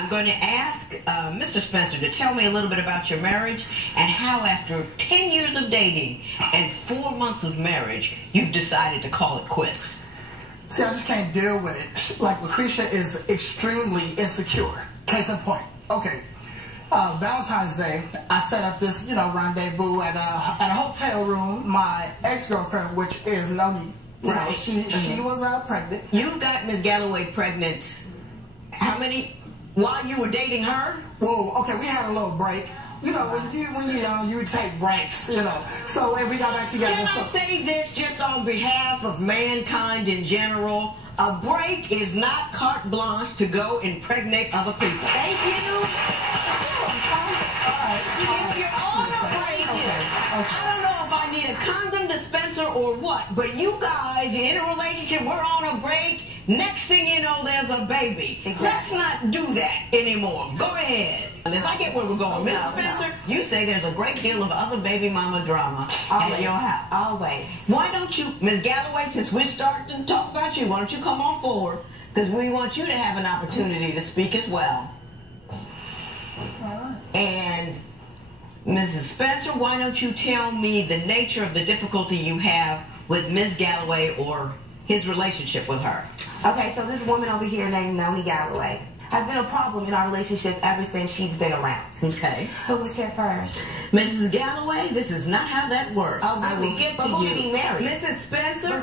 I'm going to ask Mr. Spencer to tell me a little bit about your marriage and how after 10 years of dating and 4 months of marriage, you've decided to call it quits. See, I just can't deal with it. Like, Lucretia is extremely insecure. Case in point. Okay, Valentine's Day, I set up this, rendezvous at a hotel room. My ex-girlfriend, which is Noni, she was pregnant. You got Ms. Galloway pregnant. How many? While you were dating her? Well, okay, we had a little break. You know, when you're young, you take breaks, So, and we got back together. Can I say this just on behalf of mankind in general? A break is not carte blanche to go impregnate other people. Thank you. If you're on a break, I don't know if I need a condom dispenser or what, but you guys, you're in a relationship, we're on a break. Next thing you know, there's a baby. Exactly. Let's not do that anymore. Go ahead. I get where we're going. Mrs. Spencer, you say there's a great deal of other baby mama drama at your house. Always. Why don't you, Ms. Galloway, since we're starting to talk about you, why don't you come on forward? Because we want you to have an opportunity to speak as well. And Mrs. Spencer, why don't you tell me the nature of the difficulty you have with Ms. Galloway or his relationship with her? Okay, so this woman over here named Noni Galloway has been a problem in our relationship ever since she's been around. Okay. Who was here first? Mrs. Galloway, this is not how that works. I will get to who you. did he marry? Mrs. Spencer,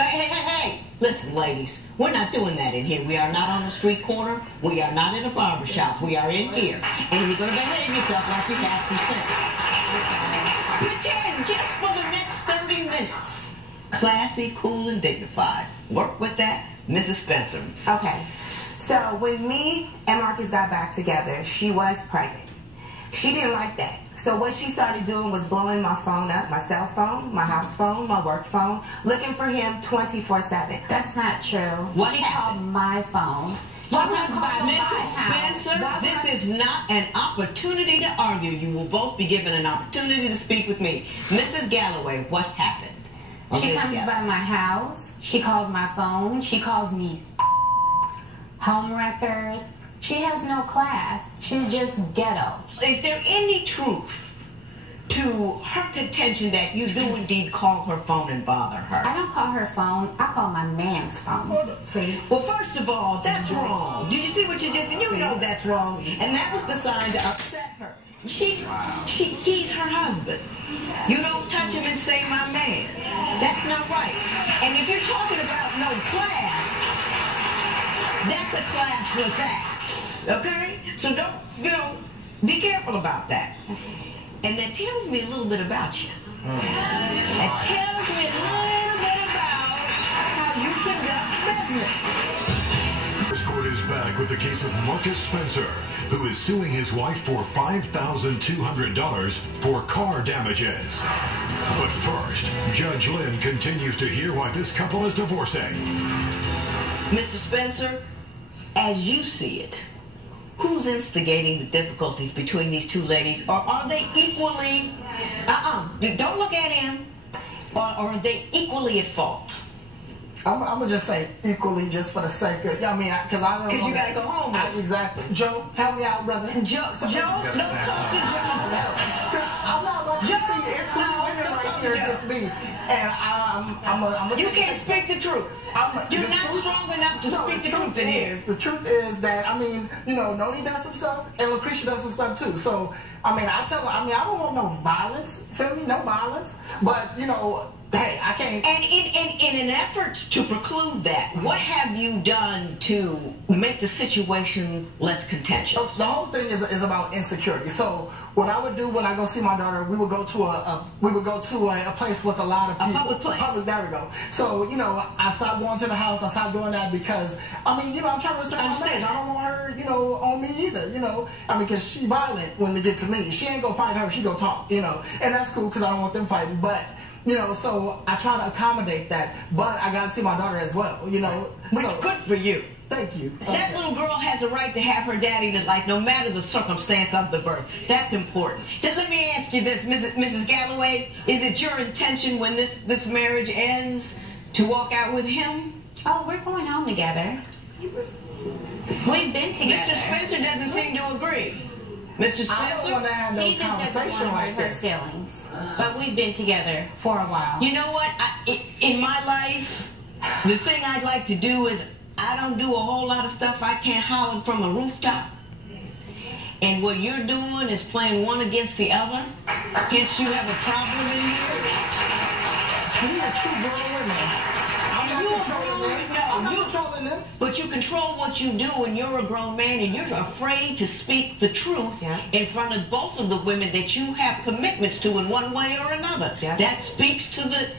Hey. Listen, ladies, we're not doing that in here. We are not on the street corner. We are not in a barber shop. We are in here. And you're going to behave yourself like you have some sense. Pretend just for the next 30 minutes. Classy, cool, and dignified. Work with that, Mrs. Spencer. Okay. So when me and Marcus got back together, she was pregnant. She didn't like that. So what she started doing was blowing my phone up, my cell phone, my house phone, my work phone, looking for him 24/7. That's not true. What she happened? Called my phone. She comes by Mrs. Spencer, this is not an opportunity to argue. You will both be given an opportunity to speak with me. Mrs. Galloway, what happened? She comes by my house. She calls my phone. She calls me home wreckers. She has no class. She's just ghetto. Is there any truth to her contention that you do indeed call her phone and bother her? I don't call her phone. I call my man's phone. See? Well, first of all, that's wrong. Do you see what you just did? You know that's wrong. And that was designed to upset her. He's her husband. You don't touch him and say my man. That's not right. And if you're talking about no class, that's a classless act. Okay? So don't, be careful about that. And that tells me a little bit about you. That tells me a little bit about how you conduct business. This court is back with the case of Marcus Spencer, who is suing his wife for $5,200 for car damages. But first, Judge Lynn continues to hear why this couple is divorcing. Mr. Spencer, as you see it, who's instigating the difficulties between these two ladies? Or are they equally, don't look at him, or are they equally at fault? I'm going to just say equally just for the sake of, because I don't know. Because you got to go home. Exactly. Joe, help me out, brother. Joe, don't talk to Joe. I'm not going to see, it's three women right here against me. And you can't speak the truth. You're not strong enough to speak the truth in here. The truth is that, Noni does some stuff, and Lucretia does some stuff too. So, I tell her, I don't want no violence. Feel me? No violence. But, hey, I can't. And in an effort to preclude that, what have you done to make the situation less contentious? The whole thing is about insecurity. So what I would do when I go see my daughter, we would go to a place with a lot of people. A public place. There we go. So I stopped going to the house. I stopped doing that because I'm trying to respect my marriage. I don't want her on me either. Because she violent when it get to me. She ain't gonna fight her. She gonna talk. And that's cool because I don't want them fighting. But so I try to accommodate that, but I gotta see my daughter as well, Which, good for you. Thank you. That little girl has a right to have her daddy in his life, no matter the circumstance of the birth. That's important. Then let me ask you this, Mrs. Galloway, is it your intention when this marriage ends to walk out with him? Oh, we're going home together. We've been together. Mr. Spencer doesn't seem to agree. Mr. I don't Spencer? want to have no He just doesn't conversation want to like hurt her this. feelings. But we've been together for a while. You know what? In my life, the thing I'd like to do is I don't do a whole lot of stuff I can't holler from a rooftop. And what you're doing is playing one against the other. Hence, you have a problem in here. We are two grown women. I'm not controlling them. I'm not controlling them. But you control what you do when you're a grown man and you're afraid to speak the truth in front of both of the women that you have commitments to in one way or another. Yeah. That speaks to the,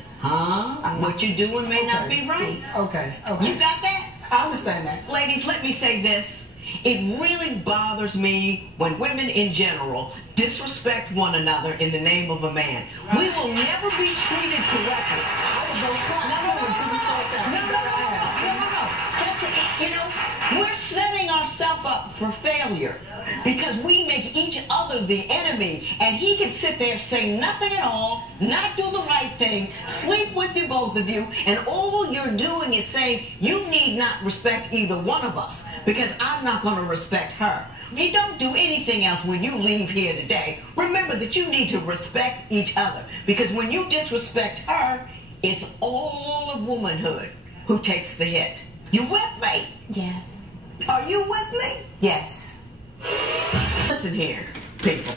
what you're doing may not be right. Okay. You got that? I understand that. Ladies, let me say this. It really bothers me when women in general disrespect one another in the name of a man. We will never be treated correctly. I would go crack too until we start that. No. That's it. You know, we're setting ourselves up for failure because we make each other the enemy, and he can sit there, say nothing at all, not do the right thing, sleep with you, both of you, and all you're doing is saying you need not respect either one of us because I'm not going to respect her. If you don't do anything else when you leave here today, remember that you need to respect each other because when you disrespect her, it's all of womanhood who takes the hit. You with me? Yes. Are you with me? Yes. Listen here, people.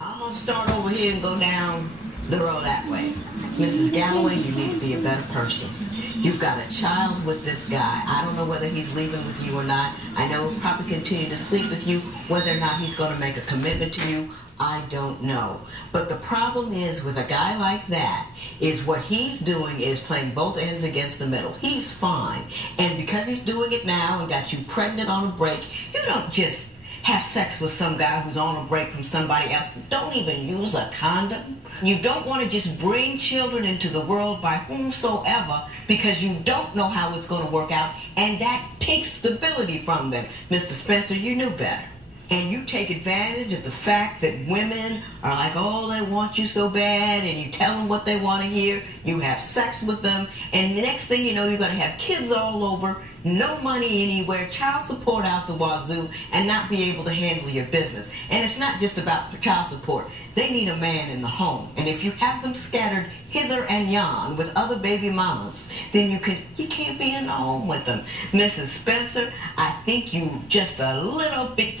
I'm going to start over here and go down the road that way. Mrs. Galloway, you need to be a better person. You've got a child with this guy. I don't know whether he's leaving with you or not. I know he'll probably continue to sleep with you. Whether or not he's going to make a commitment to you, I don't know. But the problem is with a guy like that is what he's doing is playing both ends against the middle. He's fine. And because he's doing it now and got you pregnant on a break, you don't just have sex with some guy who's on a break from somebody else. Don't even use a condom. You don't want to just bring children into the world by whomsoever because you don't know how it's going to work out, and that takes stability from them. Mr. Spencer, you knew better. And you take advantage of the fact that women are like, oh, they want you so bad, and you tell them what they want to hear, you have sex with them, and the next thing you know, you're going to have kids all over, no money anywhere, child support out the wazoo, and not be able to handle your business. And it's not just about child support. They need a man in the home. And if you have them scattered hither and yon with other baby mamas, then you can't be in the home with them. Mrs. Spencer, I think you just a little bit,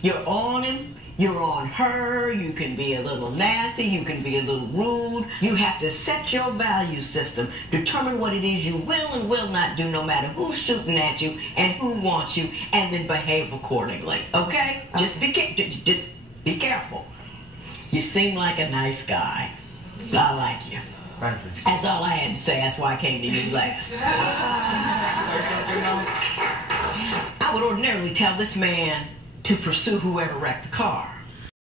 you're on him. You're on her, you can be a little nasty, you can be a little rude. You have to set your value system, determine what it is you will and will not do no matter who's shooting at you and who wants you, and then behave accordingly, okay? Just be careful. You seem like a nice guy. I like you. Thank you. That's all I had to say, that's why I came to you last. I would ordinarily tell this man to pursue whoever wrecked the car.